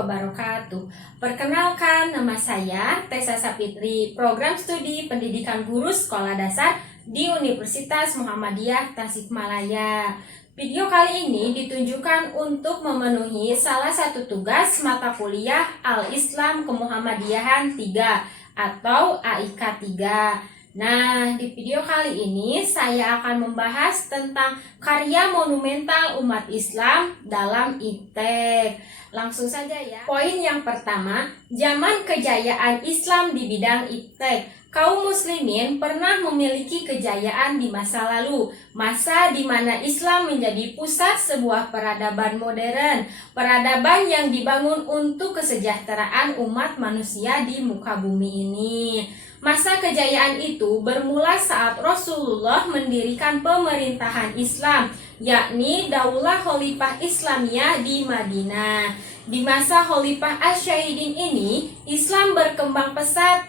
wabarakatuh. Perkenalkan, nama saya Tessa Sapitri, Program Studi Pendidikan Guru Sekolah Dasar di Universitas Muhammadiyah Tasikmalaya. Video kali ini ditunjukkan untuk memenuhi salah satu tugas mata kuliah Al-Islam Kemuhammadiyahan 3 atau AIK 3. Nah, di video kali ini saya akan membahas tentang karya monumental umat Islam dalam IPTEK. Langsung saja ya. Poin yang pertama, zaman kejayaan Islam di bidang IPTEK. Kaum muslimin pernah memiliki kejayaan di masa lalu, masa di mana Islam menjadi pusat sebuah peradaban modern, peradaban yang dibangun untuk kesejahteraan umat manusia di muka bumi ini. Masa kejayaan itu bermula saat Rasulullah mendirikan pemerintahan Islam, yakni Daulah Khalifah Islamiyah di Madinah. Di masa Khalifah Asy-Syahidin ini, Islam berkembang pesat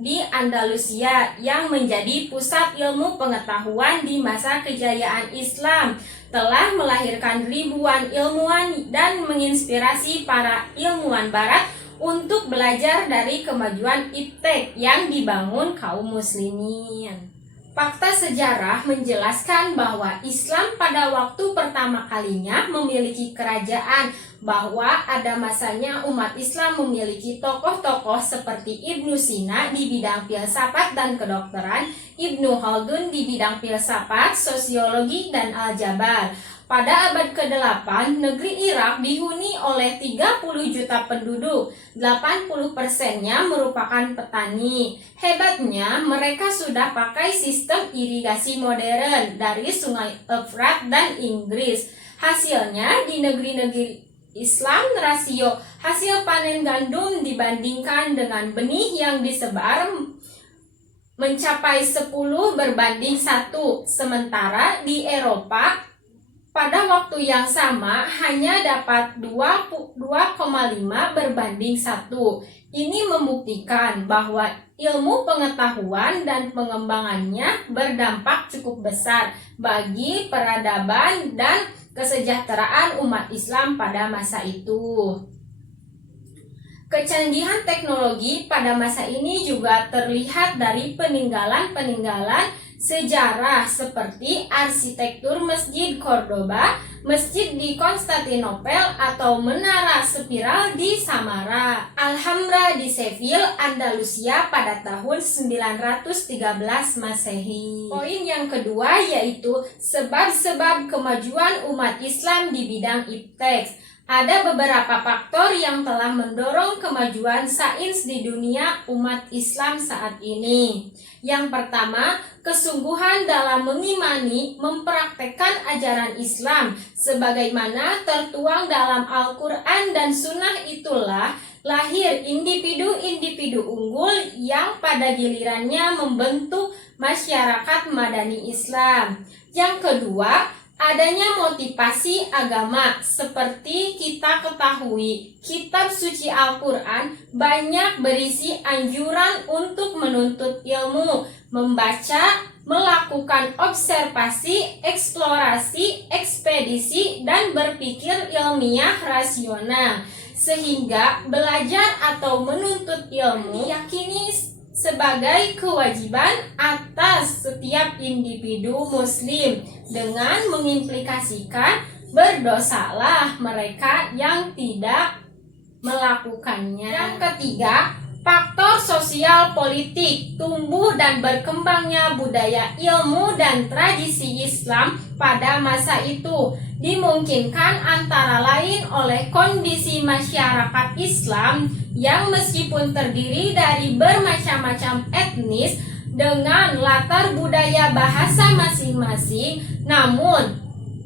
di Andalusia yang menjadi pusat ilmu pengetahuan di masa kejayaan Islam, telah melahirkan ribuan ilmuwan dan menginspirasi para ilmuwan barat untuk belajar dari kemajuan IPTEK yang dibangun kaum muslimin. Fakta sejarah menjelaskan bahwa Islam pada waktu pertama kalinya memiliki kerajaan, bahwa ada masanya umat Islam memiliki tokoh-tokoh seperti Ibnu Sina di bidang filsafat dan kedokteran, Ibnu Khaldun di bidang filsafat, sosiologi, dan aljabar. Pada abad ke-8, negeri Irak dihuni oleh 30 juta penduduk, 80%-nya merupakan petani. Hebatnya, mereka sudah pakai sistem irigasi modern dari sungai Efrat dan Inggris. Hasilnya, di negeri-negeri Islam, rasio hasil panen gandum dibandingkan dengan benih yang disebar mencapai 10 berbanding 1, sementara di Eropa pada waktu yang sama hanya dapat 2,5 berbanding 1. Ini membuktikan bahwa ilmu pengetahuan dan pengembangannya berdampak cukup besar bagi peradaban dan kesejahteraan umat Islam pada masa itu. Kecanggihan teknologi pada masa ini juga terlihat dari peninggalan-peninggalan sejarah seperti arsitektur Masjid Cordoba, masjid di Konstantinopel, atau menara spiral di Samara, Alhambra di Seville, Andalusia pada tahun 913 Masehi. Poin yang kedua yaitu sebab-sebab kemajuan umat Islam di bidang IPTEK. Ada beberapa faktor yang telah mendorong kemajuan sains di dunia umat Islam saat ini. Yang pertama, kesungguhan dalam mengimani, mempraktekkan ajaran Islam sebagaimana tertuang dalam Al-Quran dan Sunnah, itulah lahir individu-individu unggul yang pada gilirannya membentuk masyarakat madani Islam. Yang kedua, adanya motivasi agama. Seperti kita ketahui, kitab suci Al-Quran banyak berisi anjuran untuk menuntut ilmu, membaca, melakukan observasi, eksplorasi, ekspedisi, dan berpikir ilmiah rasional. Sehingga belajar atau menuntut ilmu diyakini sebagai kewajiban atas setiap individu muslim, dengan mengimplikasikan berdosalah mereka yang tidak melakukannya. Yang ketiga, faktor sosial politik, tumbuh dan berkembangnya budaya ilmu dan tradisi Islam pada masa itu dimungkinkan antara lain oleh kondisi masyarakat Islam yang meskipun terdiri dari bermacam-macam etnis dengan latar budaya bahasa masing-masing, namun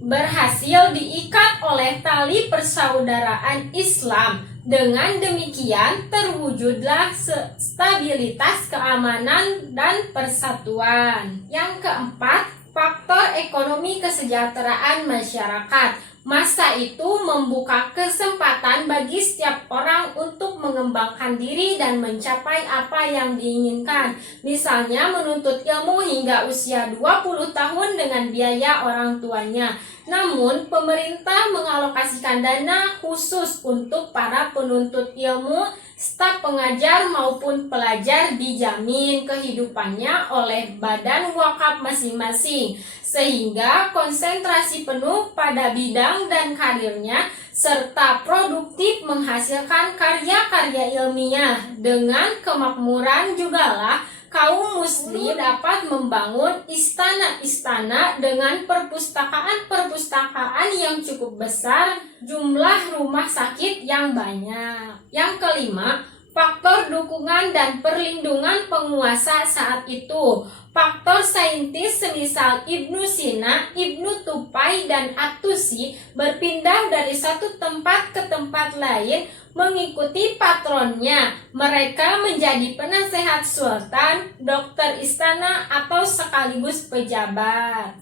berhasil diikat oleh tali persaudaraan Islam. Dengan demikian terwujudlah stabilitas, keamanan, dan persatuan. Yang keempat, faktor ekonomi kesejahteraan masyarakat. Masa itu membuka kesempatan bagi setiap orang untuk mengembangkan diri dan mencapai apa yang diinginkan. Misalnya menuntut ilmu hingga usia 20 tahun dengan biaya orang tuanya. Namun, pemerintah mengalokasikan dana khusus untuk para penuntut ilmu, staf pengajar maupun pelajar dijamin kehidupannya oleh badan wakaf masing-masing, sehingga konsentrasi penuh pada bidang dan karirnya serta produktif menghasilkan karya-karya ilmiah. Dengan kemakmuran jugalah kaum muslim dapat membangun istana-istana dengan perpustakaan-perpustakaan yang cukup besar, jumlah rumah sakit yang banyak. Yang kelima, faktor dukungan dan perlindungan penguasa saat itu. Faktor saintis semisal Ibnu Sina, Ibnu Tupai, dan At-Tusi berpindah dari satu tempat ke tempat lain mengikuti patronnya. Mereka menjadi penasehat sultan, dokter istana, atau sekaligus pejabat.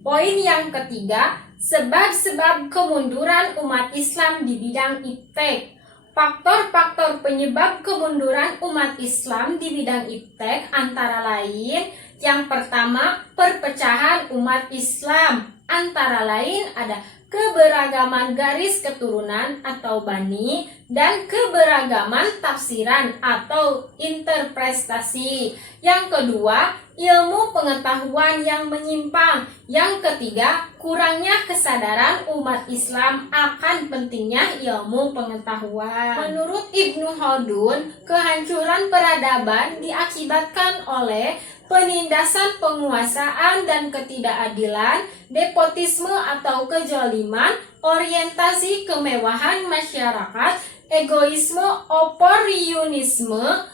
Poin yang ketiga, sebab-sebab kemunduran umat Islam di bidang iptek. Faktor-faktor penyebab kemunduran umat Islam di bidang iptek antara lain, yang pertama, perpecahan umat Islam. Antara lain ada keberagaman garis keturunan atau bani dan keberagaman tafsiran atau interpretasi. Yang kedua, ilmu pengetahuan yang menyimpang. Yang ketiga, kurangnya kesadaran umat Islam akan pentingnya ilmu pengetahuan. Menurut Ibnu Khaldun, kehancuran peradaban diakibatkan oleh penindasan penguasaan dan ketidakadilan, nepotisme atau kejoliman, orientasi kemewahan masyarakat, egoisme, oportunisme,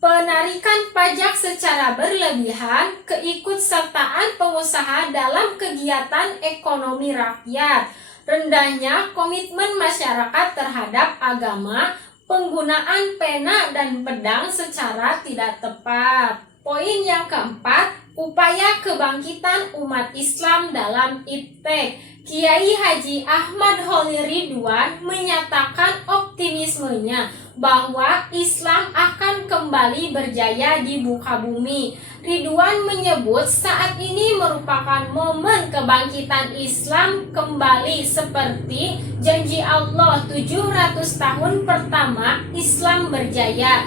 penarikan pajak secara berlebihan, keikutsertaan pengusaha dalam kegiatan ekonomi rakyat, rendahnya komitmen masyarakat terhadap agama, penggunaan pena dan pedang secara tidak tepat. Poin yang keempat, upaya kebangkitan umat Islam dalam iptek. Kiai Haji Ahmad Khalil Ridwan menyatakan optimismenya bahwa Islam akan kembali berjaya di muka bumi. Ridwan menyebut saat ini merupakan momen kebangkitan Islam kembali seperti janji Allah 700 tahun pertama Islam berjaya,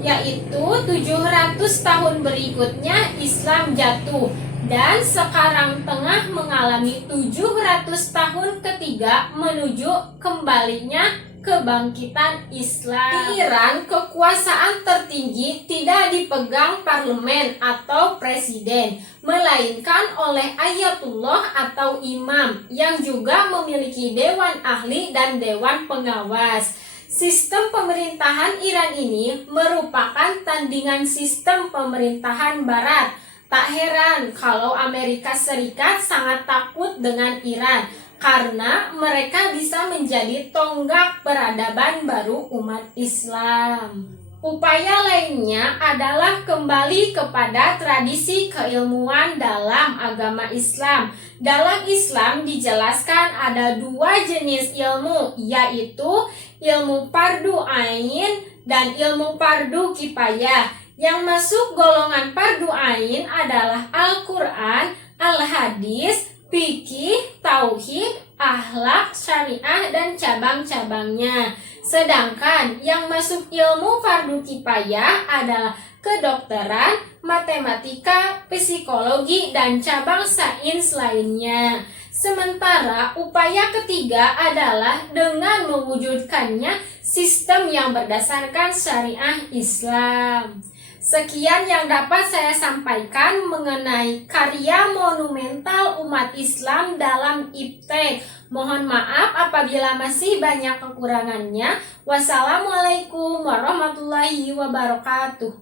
yaitu 700 tahun berikutnya Islam jatuh, dan sekarang tengah mengalami 700 tahun ketiga menuju kembalinya kebangkitan Islam. Di Iran, kekuasaan tertinggi tidak dipegang parlemen atau presiden, melainkan oleh ayatullah atau imam yang juga memiliki dewan ahli dan dewan pengawas. Sistem pemerintahan Iran ini merupakan tandingan sistem pemerintahan Barat. Tak heran kalau Amerika Serikat sangat takut dengan Iran, karena mereka bisa menjadi tonggak peradaban baru umat Islam. Upaya lainnya adalah kembali kepada tradisi keilmuan dalam agama Islam. Dalam Islam dijelaskan ada dua jenis ilmu, yaitu ilmu fardu ain dan ilmu fardu kifayah. Yang masuk golongan fardu ain adalah Al-Quran, Al-Hadis, fikih, tauhid, akhlak, syariah, dan cabang-cabangnya. Sedangkan yang masuk ilmu fardu kifayah adalah kedokteran, matematika, psikologi, dan cabang sains lainnya. Sementara upaya ketiga adalah dengan mewujudkannya sistem yang berdasarkan syariah Islam. Sekian yang dapat saya sampaikan mengenai karya monumental umat Islam dalam iptek. Mohon maaf apabila masih banyak kekurangannya. Wassalamualaikum warahmatullahi wabarakatuh.